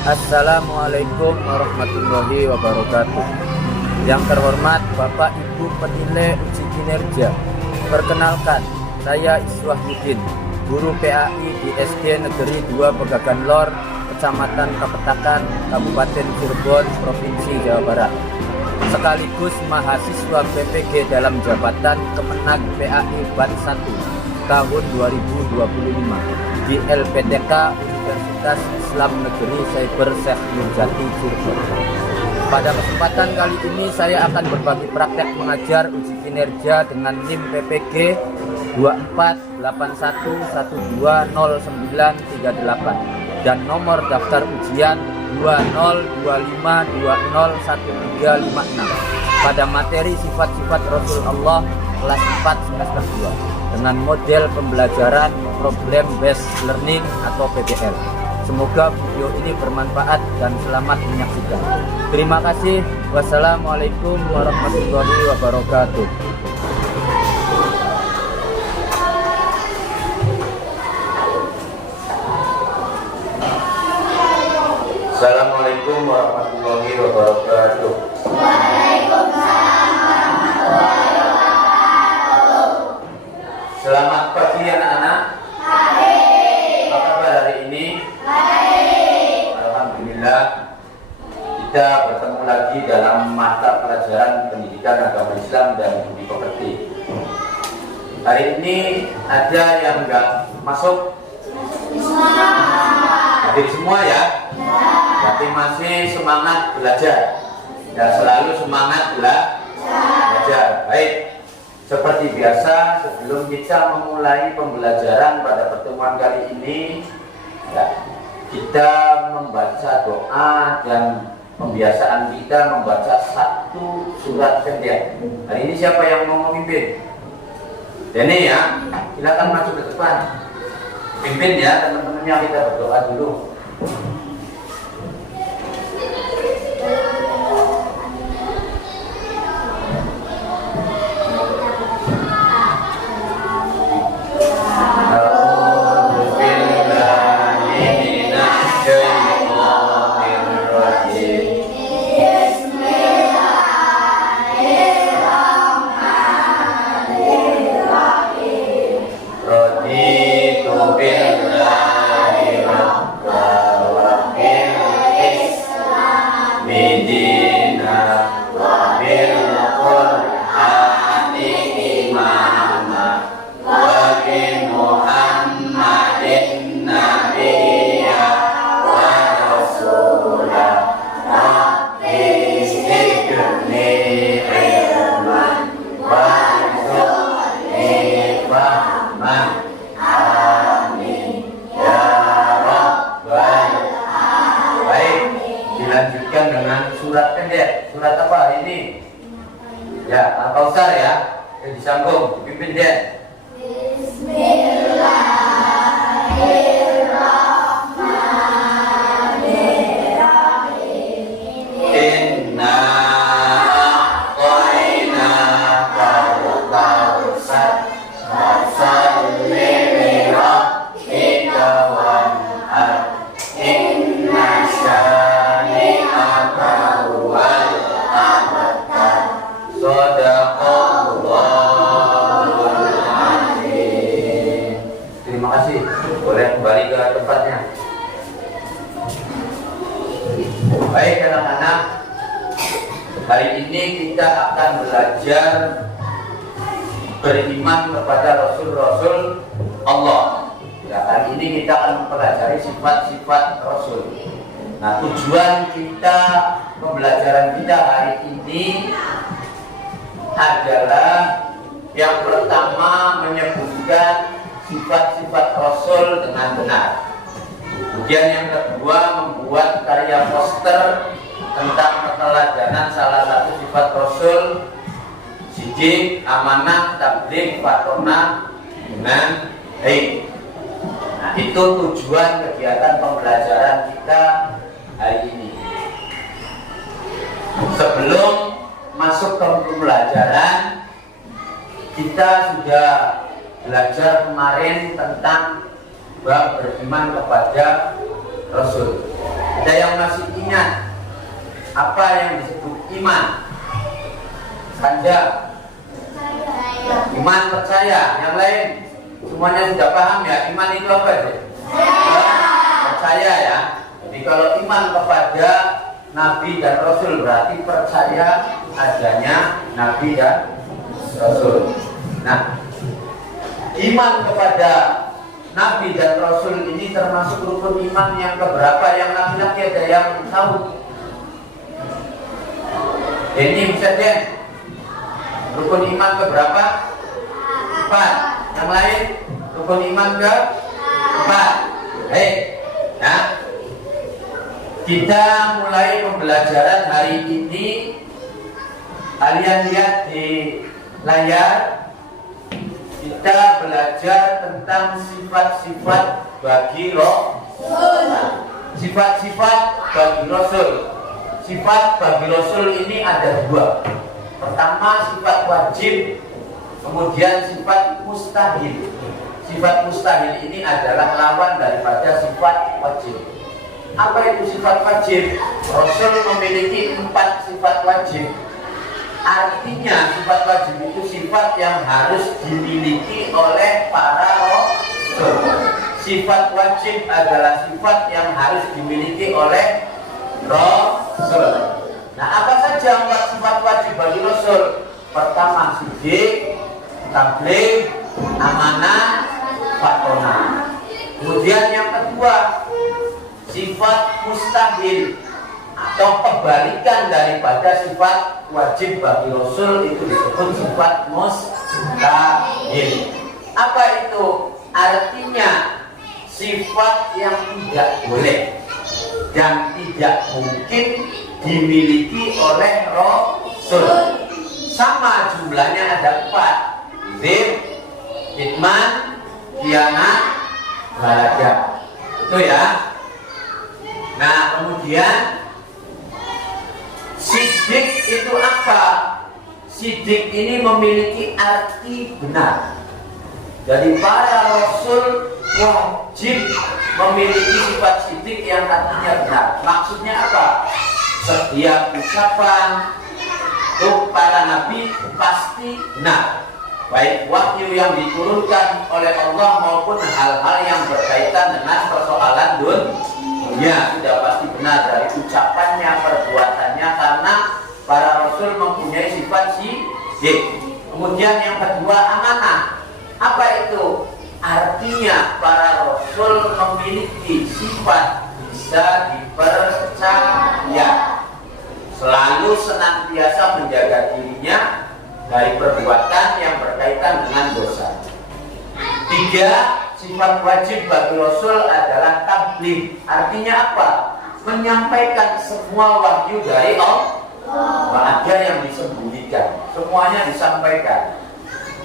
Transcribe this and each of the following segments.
Assalamualaikum warahmatullahi wabarakatuh. Yang terhormat Bapak Ibu penilai uji kinerja, perkenalkan, saya Iswahyudin, guru PAI di SD Negeri 2 Pegagan Lor, Kecamatan Kapetakan, Kabupaten Cirebon, Provinsi Jawa Barat, sekaligus mahasiswa PPG dalam jabatan Kemenag PAI Ban 1 tahun 2025 di LPTK Universitas Islam Negeri Cyber Syekh Nurjati Cirebon. Pada kesempatan kali ini saya akan berbagi praktek mengajar uji kinerja dengan NIM PPG 2481120938 dan nomor daftar ujian 2025201356 pada materi sifat-sifat Rasulullah kelas 4 semester 2 dengan model pembelajaran problem based learning atau PBL. Semoga video ini bermanfaat dan selamat menyaksikan. Terima kasih. Wassalamualaikum warahmatullahi wabarakatuh. Assalamualaikum warahmatullahi wabarakatuh. Waalaikumsalam warahmatullahi wabarakatuh. Selamat pagi anak-anak. Apa kabar hari ini? Alhamdulillah, kita bertemu lagi dalam mata pelajaran pendidikan agama Islam dan budi pekerti. Hari ini ada yang enggak masuk? Hadir semua ya? Berarti masih semangat belajar dan selalu semangat belajar. Baik, seperti biasa sebelum kita memulai pembelajaran pada pertemuan kali ini ya, kita membaca doa dan pembiasaan kita membaca satu surat pendek. Hari ini siapa yang mau memimpin? Deni ya, silakan maju ke depan. Pimpin ya teman-temannya, kita berdoa dulu. Dilanjutkan dengan surat pendek. Surat apa hari ini? Ya, Al-Kautsar ya. Disambung, dipimpin dia. Bismillahirrahmanirrahim. Inna a'tainaka al-Kautsar fasalli li rabbika wanhar. Inna syani'aka huwal abtar. Shadaqallahul azim. Terima kasih. Boleh kembali ke tempatnya. Baik anak-anak, hari ini kita akan belajar beriman kepada Rasul-Rasul Allah. Ya, hari ini kita akan mempelajari sifat-sifat Rasul. Nah, tujuan kita, pembelajaran kita hari ini adalah yang pertama menyebutkan sifat-sifat Rasul dengan benar. Kemudian yang kedua membuat karya poster tentang keteladanan salah satu sifat Rasul, sidik, amanah, tabligh, fatona dengan baik. Nah, itu tujuan kegiatan pembelajaran kita hari ini. Sebelum masuk ke pembelajaran, kita sudah belajar kemarin tentang bab beriman kepada Rasul. Ada yang masih ingat apa yang disebut iman? Anda iman percaya. Yang lain semuanya sudah paham ya? Iman itu apa sih? Percaya ya. Jadi kalau iman kepada Nabi dan Rasul berarti percaya adanya Nabi dan Rasul. Nah, iman kepada Nabi dan Rasul ini termasuk rukun iman yang keberapa? Yang laki-laki ada yang tahu? Ini bisa deh. Rukun iman keberapa? 4. Yang lain rukun iman ke 4. Baik. Nah, kita mulai pembelajaran hari ini. Kalian lihat di layar. Kita belajar tentang sifat-sifat bagi Rasul. Sifat-sifat bagi Rasul. Sifat bagi Rasul ini ada 2. Pertama sifat wajib, kemudian sifat mustahil. Sifat mustahil ini adalah lawan daripada sifat wajib. Apa itu sifat wajib? Rasul memiliki 4 sifat wajib. Artinya sifat wajib itu sifat yang harus dimiliki oleh para Rasul. Sifat wajib adalah sifat yang harus dimiliki oleh Rasul. Nah, apa saja 4 sifat wajib bagi Rasul? Pertama, siddiq, tabligh, amanah, fatonah. Kemudian yang kedua, sifat mustahil atau kebalikan daripada sifat wajib bagi Rasul itu disebut sifat mustahil. Apa itu? Artinya sifat yang tidak boleh dan tidak mungkin dimiliki oleh Rasul. Sama jumlahnya ada 4. Zim, hitman, khianat, balaga. Itu ya. Nah, kemudian siddiq itu apa? Siddiq ini memiliki arti benar. Jadi para Rasul wajib memiliki sifat siddiq yang artinya benar. Maksudnya apa? Setiap ucapan untuk para nabi pasti benar, baik wahyu yang diturunkan oleh Allah maupun hal-hal yang berkaitan dengan persoalan dunia sudah pasti benar dari ucapannya, perbuatannya, karena para Rasul mempunyai sifat siddiq. Kemudian yang kedua, amanah. Apa itu? Artinya para Rasul memiliki sifat bisa dipercaya, selalu senantiasa menjaga dirinya dari perbuatan yang berkaitan dengan dosa. 3, sifat wajib bagi Rasul adalah tabligh. Artinya apa? Menyampaikan semua wahyu dari Allah. Tidak ada yang disembunyikan, semuanya disampaikan.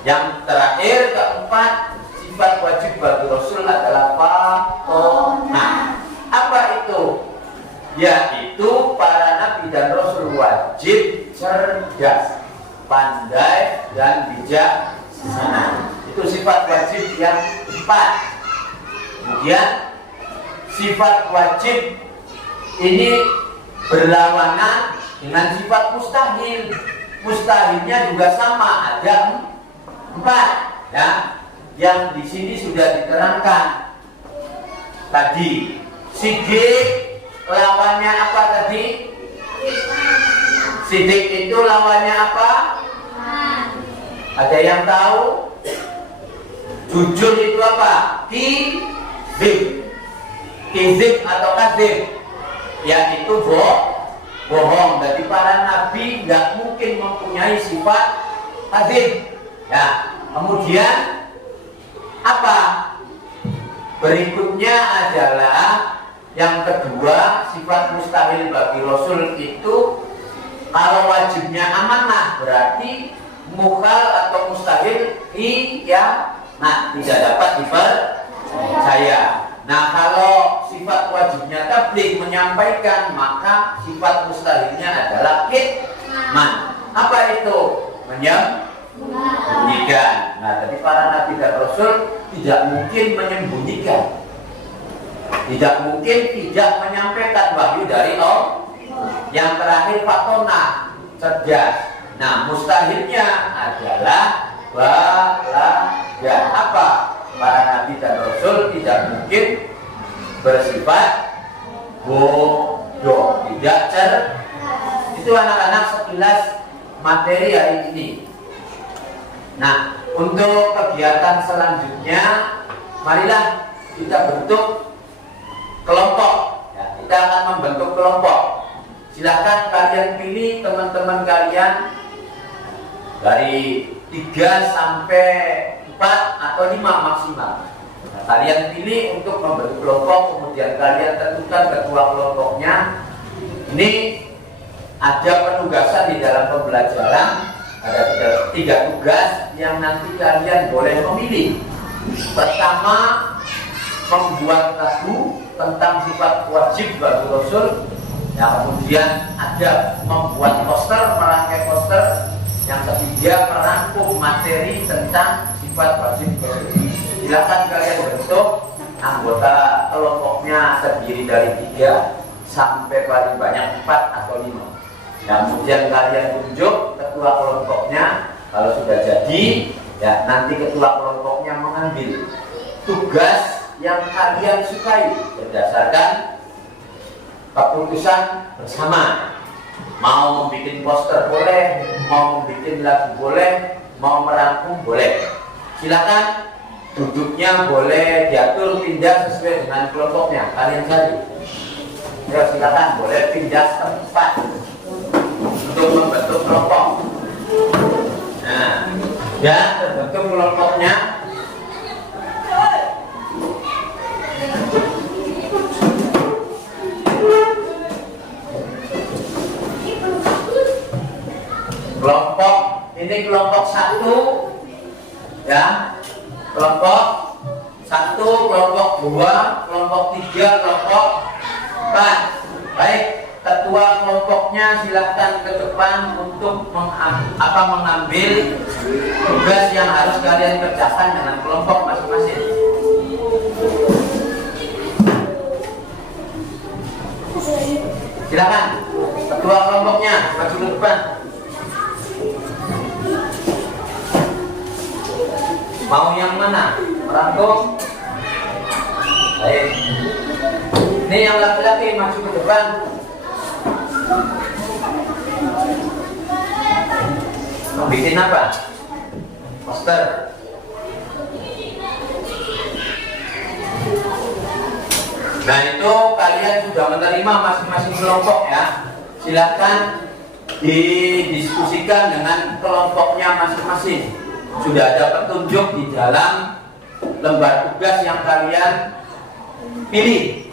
Yang terakhir, keempat, sifat wajib bagi Rasul adalah fatonah. Apa itu? Yaitu para nabi dan Rasul wajib cerdas, pandai, dan bijaksana. Itu sifat wajib yang 4. Kemudian sifat wajib ini berlawanan dengan sifat mustahil. Mustahilnya juga sama, ada 4 ya. Yang di sini sudah diterangkan tadi. Siddiq lawannya apa tadi? Siddiq itu lawannya apa? Ada yang tahu? Jujur itu apa? Kizib. Kizib atau kazib, yaitu bohong. Jadi para nabi nggak mungkin mempunyai sifat kazib. Ya, kemudian apa? Berikutnya adalah yang kedua, sifat mustahil bagi Rasul itu kalau wajibnya amanah berarti mukhal atau mustahil tidak dapat dipercaya. Nah, kalau sifat wajibnya tabligh, menyampaikan, maka sifat mustahilnya adalah kitman. Apa itu? Menyembunyikan. Nah, jadi para nabi dan rasul tidak mungkin menyembunyikan. Tidak mungkin tidak menyampaikan wahyu dari Allah. Yang terakhir fatona, cerdas. Nah, mustahilnya adalah balaga. Apa? Para nabi dan rasul tidak mungkin bersifat bodoh, tidak cerdas. Itu anak-anak sekilas materi hari ini. Nah, untuk kegiatan selanjutnya, marilah kita bentuk kelompok. Ya, kita akan membentuk kelompok. Silakan kalian pilih teman-teman kalian dari 3 sampai 4 atau 5 maksimal. Nah, kalian pilih untuk membentuk kelompok, kemudian kalian tentukan ketua kelompoknya. Ini ada penugasan di dalam pembelajaran, ada 3 tugas yang nanti kalian boleh memilih. Pertama, membuat lagu tentang sifat wajib bagi Rasul. Yang kemudian ada membuat poster, merangkai poster. Yang ketiga, merangkum materi tentang sifat wajib Rasul. Silakan kalian bentuk anggota kelompoknya terdiri dari 3 sampai paling banyak 4 atau 5. Yang kemudian kalian tunjuk ketua kelompoknya. Kalau sudah jadi, ya nanti ketua kelompoknya mengambil tugas yang kalian sukai berdasarkan keputusan bersama. Mau membuat poster boleh, mau membuat lagu boleh, mau merangkum boleh. Silakan duduknya boleh diatur pindah sesuai dengan kelompoknya. Kalian cari. Ya silakan boleh pindah tempat untuk membentuk kelompok. Nah, dan terbentuk kelompoknya. Kelompok ini kelompok 1, ya. Kelompok 1, kelompok 2, kelompok 3, kelompok 4. Baik, ketua kelompoknya silahkan ke depan untuk mengambil tugas yang harus kalian kerjakan dengan kelompok masing-masing. Silakan, ketua kelompoknya maju ke depan. Mau yang mana? Merangkum? Baik. Ini yang laki-laki maju ke depan. Mau bikin apa? Poster. Nah itu kalian sudah menerima masing-masing kelompok ya. Silakan didiskusikan dengan kelompoknya masing-masing. Sudah ada petunjuk di dalam lembar tugas yang kalian pilih.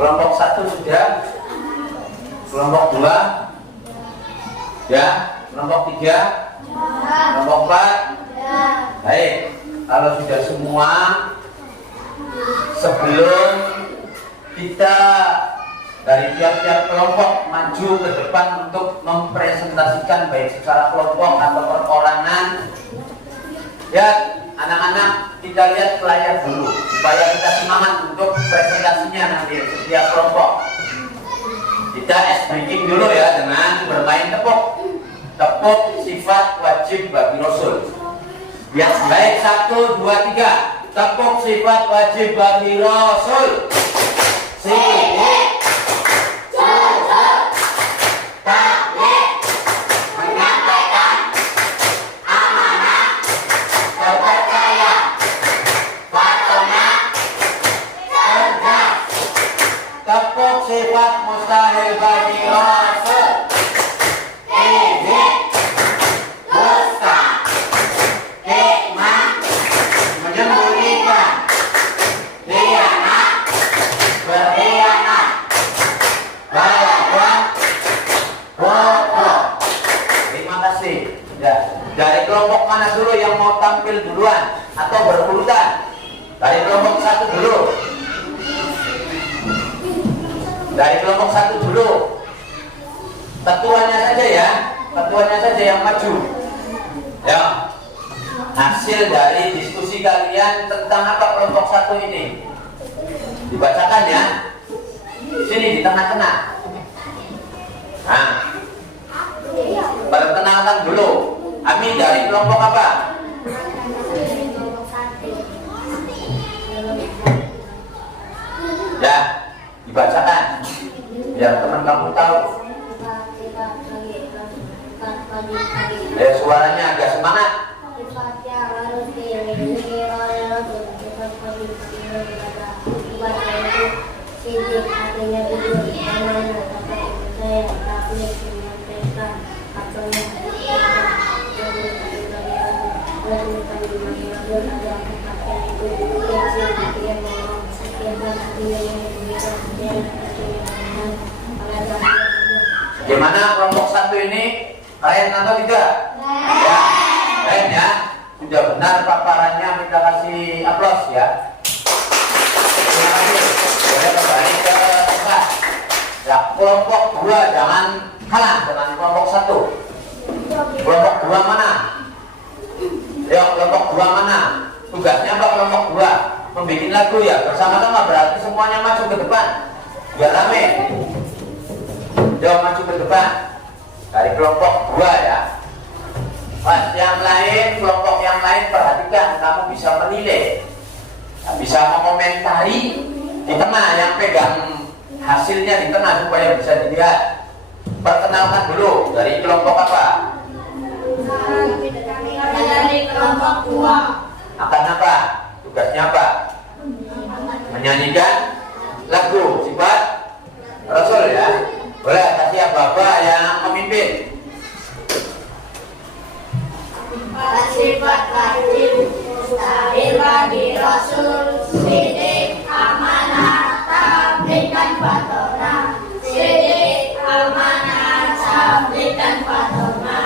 Kelompok 1 sudah, kelompok 2 ya, kelompok 3, kelompok 4. Baik, kalau sudah semua, sebelum kita dari tiap-tiap kelompok maju ke depan untuk mempresentasikan baik secara kelompok atau perorangan, ya anak-anak kita lihat ke layar dulu supaya kita semangat untuk presentasinya nanti setiap kelompok. Kita ice breaking dulu ya dengan bermain tepuk sifat wajib bagi Rasul. Ya baik, 1, 2, 3 tepuk sifat wajib bagi Rasul. Sidik, jujur, takdir, menyampaikan amanah serta sifat mustahil bagi Rasul. Ini dusta, hikmah, menyembunyikan, khianat, berkhianat, balapan, bodoh. Terima kasih. Ya, dari kelompok mana dulu yang mau tampil duluan atau berurutan? Dari kelompok satu dulu. Dari kelompok satu dulu. Ketuanya saja ya, ketuanya saja yang maju. Ya. Hasil dari diskusi kalian tentang apa kelompok satu ini? Dibacakan ya. Sini di tengah-tengah. Nah, perkenalkan dulu. Ami dari kelompok apa? Ya, dibacakan biar teman kamu tahu. Suaranya agak semangat. Gimana kelompok satu ini? Keren atau tidak? Ya, keren ya. Sudah benar paparannya, kita kasih aplaus ya. Terima kasih. Boleh kembali ke tempat. Ya, kelompok 2 jangan kalah dengan kelompok 1. Kelompok 2 mana? Ya, kelompok 2 mana? Tugasnya apa kelompok 2? Membikin lagu ya, bersama-sama, berarti semuanya maju ke depan. Biar rame. Jauh maju ke depan. Dari kelompok 2 ya. Pas yang lain, kelompok yang lain perhatikan, kamu bisa menilai, bisa mengomentari di tengah, yang pegang hasilnya di tengah supaya bisa dilihat. Perkenalkan dulu, dari kelompok apa? Dari kelompok 2. Akan apa? Tugasnya apa? Menyanyikan lagu sifat Rasul ya. Boleh kasih bapak yang memimpin. Sifat wajib mustahil bagi Rasul, sidik, amanah, tabligh dan fatona. Sidik, amanah, tabligh dan fatona.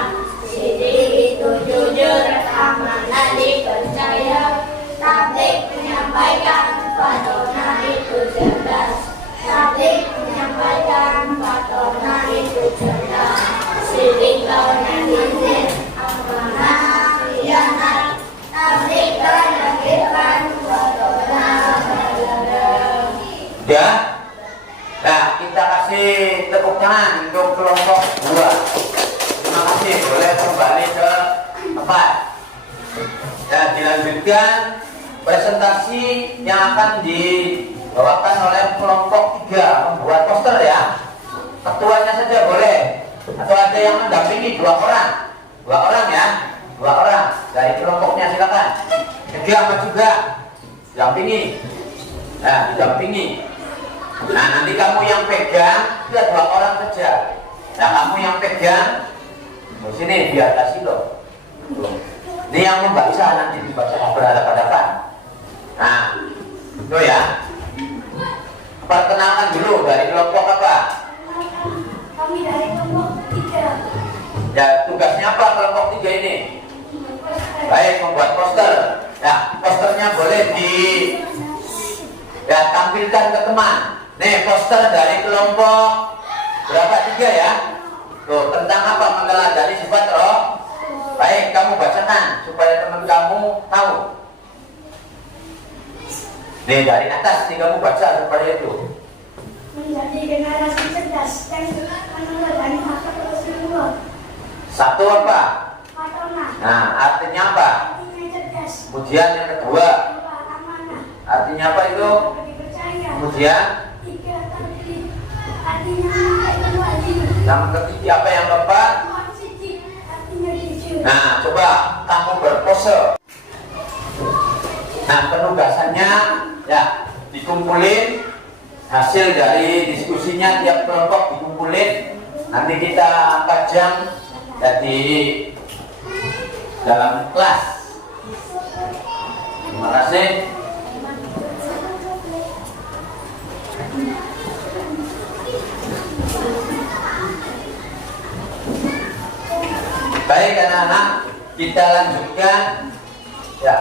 Sidik itu jujur, amanah dipercaya, tabligh menyampaikan, fatona itu cerdas. Tabligh menyampaikan, fatona itu cerdas. Sidik lawannya izin, amanah khianat, tabligh menyakitkan, fatona berdarah. Ya. Nah, kita kasih tepuk tangan untuk kelompok 2. Terima kasih. Boleh kembali ke tempat. Dan dilanjutkan presentasi yang akan dibawakan oleh kelompok 3, membuat poster ya. Ketuanya saja boleh, atau ada yang mendampingi 2 orang. 2 orang ya, 2 orang dari kelompoknya, silakan. Pegang juga, dampingi. Nah, didampingi. Nah, nanti kamu yang pegang, sudah 2 orang saja. Nah, kamu yang pegang, sini di atas itu. Ini yang membaca, nanti dibaca berhadapan-hadapan. Nah, itu ya. Perkenalkan dulu dari kelompok apa? Kami dari kelompok 3. Ya, tugasnya apa kelompok 3 ini? Baik, membuat poster. Ya, posternya boleh tampilkan ke teman. Nih, poster dari kelompok berapa? 3 ya. Tuh, tentang apa? Meneladani sifat roh. Baik, kamu bacakan supaya teman kamu tahu. Nih, dari atas nih kamu baca supaya itu. Menjadi generasi cerdas yang meneladani akhlak Rasulullah. 1 apa? Fatona. Nah, artinya apa? Artinya cerdas. Kemudian yang kedua, 2, amanah. artinya apa itu? Dipercaya. Kemudian 3, tabligh. Artinya menyampaikan wajib. yang ketiga apa, yang keempat? Sidik. Artinya jujur. Nah, coba kamu berpose. Nah, penugasannya ya dikumpulin hasil dari diskusinya tiap kelompok dikumpulin, nanti kita pajang jadi dalam kelas. Terima kasih. Baik anak-anak, kita lanjutkan ya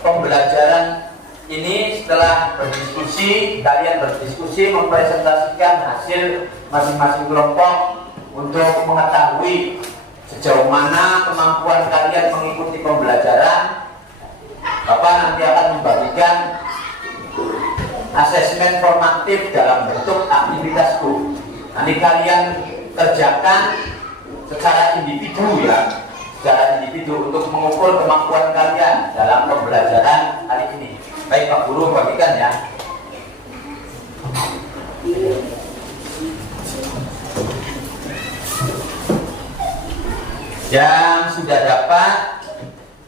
pembelajaran ini. Setelah berdiskusi, kalian berdiskusi mempresentasikan hasil masing-masing kelompok untuk mengetahui sejauh mana kemampuan kalian mengikuti pembelajaran. Bapak nanti akan membagikan asesmen formatif dalam bentuk aktivitas. Nanti kalian kerjakan secara individu ya, secara individu untuk mengukur kemampuan kalian dalam pembelajaran kali ini. Baik Pak Guru, bagikan ya. Yang sudah dapat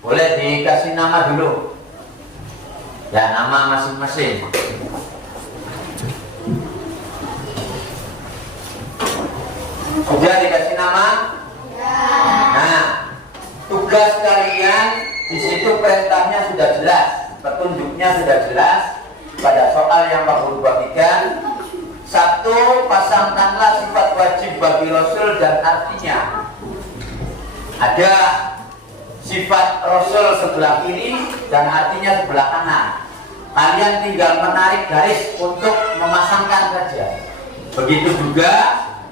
boleh dikasih nama dulu ya, nama masing-masing. Sudah dikasih nama? Nah, tugas kalian di situ perintahnya sudah jelas, petunjuknya sudah jelas pada soal yang Pak Guru bagikan. 1. Pasangkanlah sifat wajib bagi Rasul dan artinya. Ada sifat Rasul sebelah kiri dan artinya sebelah kanan. Kalian tinggal menarik garis untuk memasangkan saja. Begitu juga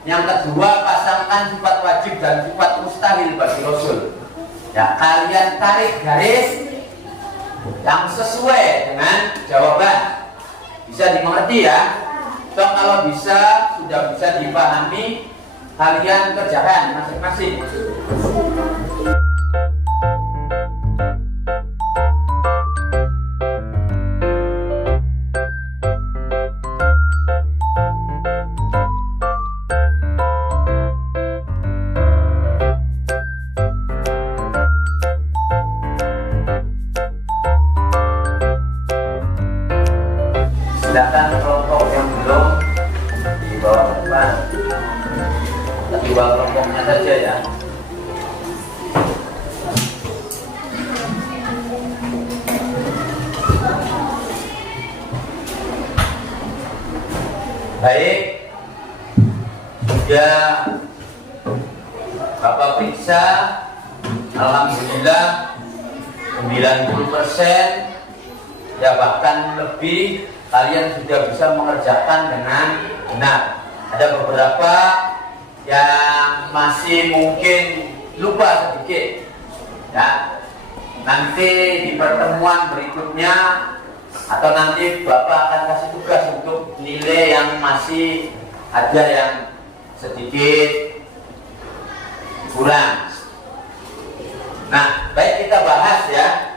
yang kedua, pasangkan sifat wajib dan sifat mustahil bagi Rasul. Ya, kalian tarik garis yang sesuai dengan jawaban. Bisa dimengerti ya? So, kalau bisa, sudah bisa dipahami, kalian kerjakan masing-masing. Silakan kelompok yang belum di bawah depan, kedua kelompoknya saja ya. Baik, sudah Bapak periksa, alhamdulillah 90% ya, bahkan lebih. Kalian sudah bisa mengerjakan dengan benar. Ada beberapa yang masih mungkin lupa sedikit ya. Nanti di pertemuan berikutnya atau nanti Bapak akan kasih tugas untuk nilai yang masih ada yang sedikit kurang. Nah, baik, kita bahas ya.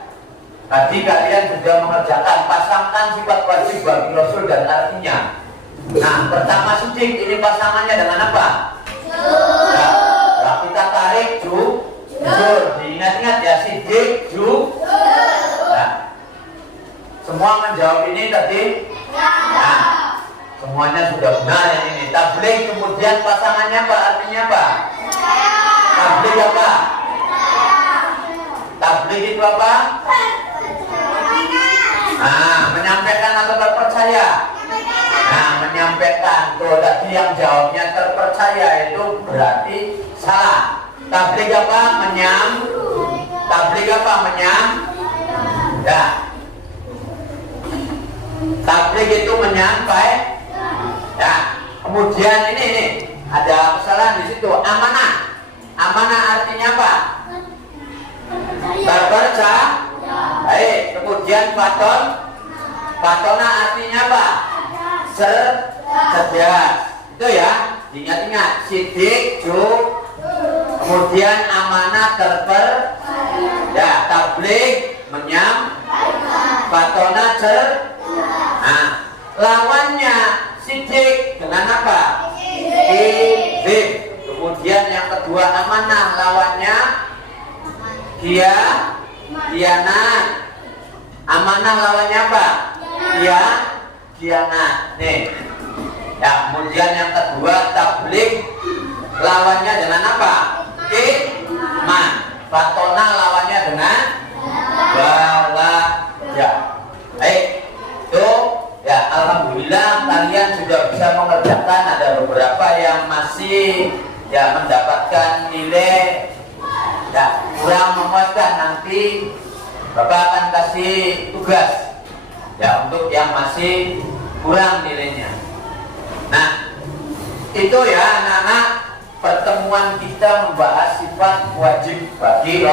Tadi kalian sudah mengerjakan pasangkan sifat wajib bagi Rasul dan artinya. Nah, pertama sidik, ini pasangannya dengan apa? Nah, kita tarik jujur. Diingat-ingat ya, sidik jujur. Nah, semua menjawab ini tadi? Nah, semuanya sudah benar yang ini. Tabligh, kemudian pasangannya apa? Artinya apa? Tabligh apa? Tabligh itu apa? Nah, menyampaikan atau terpercaya? Nah, menyampaikan. Tuh tadi yang jawabnya terpercaya itu berarti salah. Tabligh apa? Tabligh apa? Ya. Tabligh itu menyampaikan. Ya. Kemudian ini ada kesalahan di situ. Amanah. Amanah artinya apa? Terpercaya. Baik, kemudian patona artinya apa? Cerdas. Itu ya, ingat-ingat. Sidik, kemudian amanah, ya, tabligh, patona, Nah, lawannya sidik dengan apa? Kizib. Kemudian yang kedua amanah, lawannya khianat. Amanah lawannya apa? Khianat. Nih, Ya, kemudian yang kedua tabligh lawannya dengan apa? Iman. Fatona lawannya dengan balaga. Baik, itu ya alhamdulillah kalian sudah bisa mengerjakan. Ada beberapa yang masih ya mendapatkan nilai ya kurang memuaskan. Nanti Bapak akan kasih tugas ya untuk yang masih kurang nilainya. Nah, itu ya anak-anak, pertemuan kita membahas sifat wajib bagi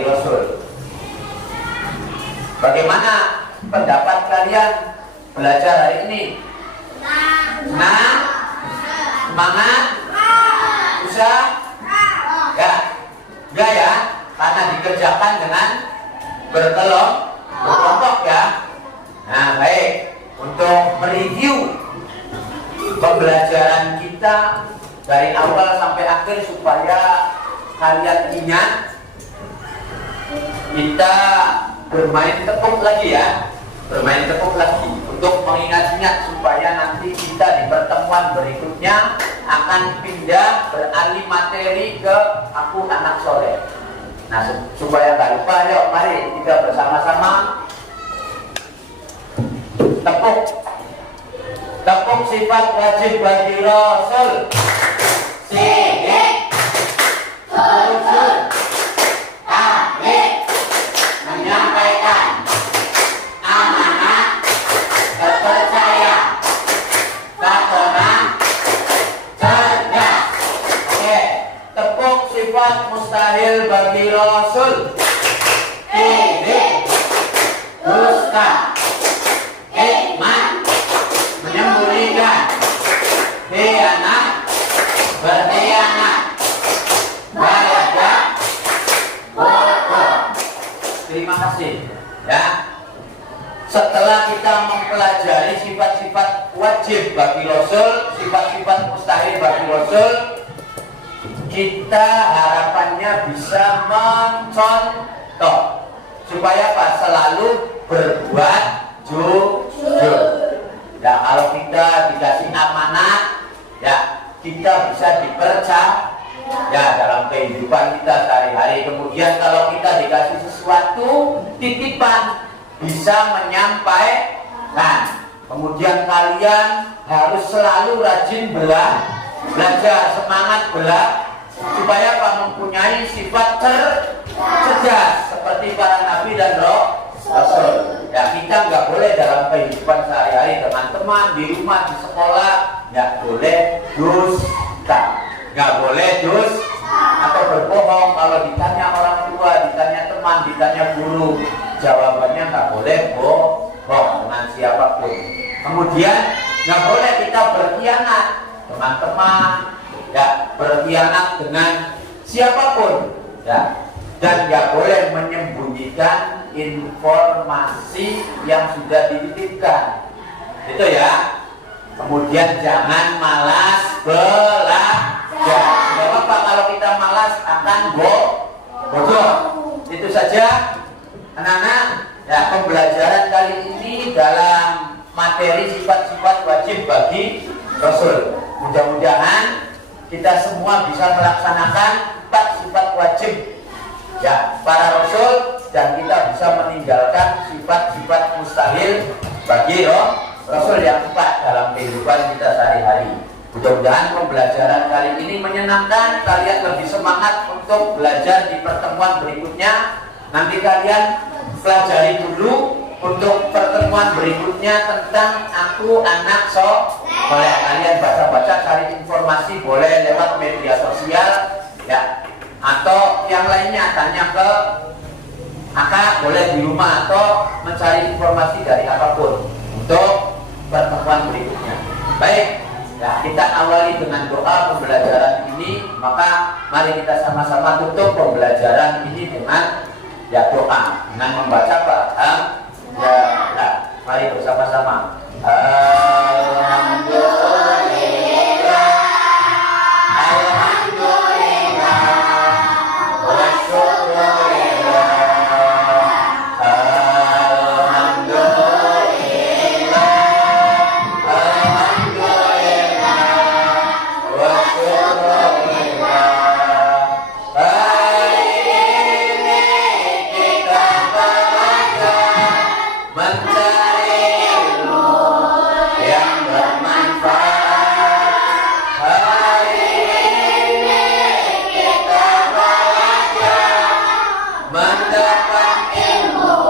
Rasul. Bagaimana pendapat kalian belajar hari ini? Nah, semangat, usah, ya, enggak ya, karena dikerjakan dengan berkelompok ya. Nah, baik, untuk mereview pembelajaran kita dari awal sampai akhir supaya kalian ingat, kita bermain tepuk lagi ya, bermain tepuk lagi untuk mengingat-ingat supaya nanti kita di pertemuan berikutnya akan pindah beralih materi ke aku anak soleh. Nah, supaya nggak lupa, yuk mari kita bersama-sama tepuk sifat wajib bagi Rasul. Sidik, jujur, tabligh, menyampaikan amanah, terpercaya, fatona, cerdas. Oke, tepuk sifat mustahil bagi Rasul. Sidik, dusta, hikmat, menyembunyikan, khianat, berkhianat, balaga, bodoh. Terima kasih ya. Setelah kita mempelajari sifat-sifat wajib bagi Rasul, sifat-sifat mustahil bagi Rasul, kita harapannya bisa mencontoh supaya apa? Selalu berbuat jujur. Ya, kalau kita dikasih amanah, ya kita bisa dipercaya ya dalam kehidupan kita sehari-hari. Kemudian kalau kita dikasih sesuatu titipan, bisa menyampaikan. Kemudian kalian harus selalu rajin belajar, semangat belajar, supaya apa? Mempunyai sifat cerdas seperti para nabi dan Rasul. Ya, kita nggak boleh dalam kehidupan sehari-hari, teman-teman, di rumah, di sekolah, nggak boleh dusta, nggak boleh atau berbohong. Kalau ditanya orang tua, ditanya teman, ditanya guru, jawabannya nggak boleh bohong dengan siapapun. Kemudian nggak boleh kita berkhianat, teman-teman, ya berkhianat dengan siapapun, ya. Dan nggak boleh menyembunyikan informasi yang sudah dititipkan, itu ya. Kemudian jangan malas belajar. Tidak apa kalau kita malas akan bodoh. Itu saja anak-anak. Ya, pembelajaran kali ini dalam materi sifat-sifat wajib bagi Rasul. Mudah-mudahan kita semua bisa melaksanakan 4 sifat wajib ya para Rasul, dan kita bisa meninggalkan sifat-sifat mustahil bagi Rasul yang 4 dalam kehidupan kita sehari-hari. Mudah-mudahan pembelajaran kali ini menyenangkan, kalian lebih semangat untuk belajar di pertemuan berikutnya. Nanti kalian pelajari dulu untuk pertemuan berikutnya tentang aku anak soleh. Kalian baca-baca, cari informasi boleh lewat media sosial ya, atau yang lainnya tanya ke kakak, boleh di rumah, atau mencari informasi dari apapun untuk pertemuan berikutnya. Baik ya, kita awali dengan doa pembelajaran ini. Maka mari kita sama-sama tutup pembelajaran ini dengan ya doa, dengan membaca Alhamdulillah. Mari bersama-sama. Alhamdulillah, alhamdulillah, wa syukurillah, alhamdulillah, alhamdulillah. mencari ilmu yang bermanfaat. Hari ini kita belajar mendapat ilmu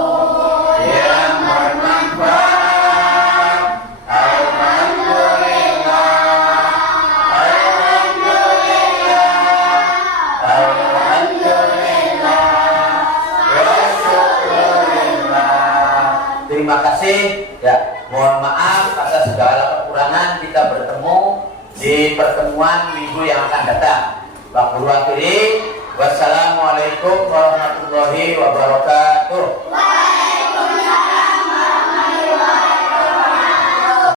yang bermanfaat. Alhamdulillah, alhamdulillah, alhamdulillah, wa syukurillah. Terima kasih ya, mohon maaf atas segala kekurangan. Kita bertemu di pertemuan minggu yang akan datang. Waktu akhiri, wassalamualaikum warahmatullahi wabarakatuh.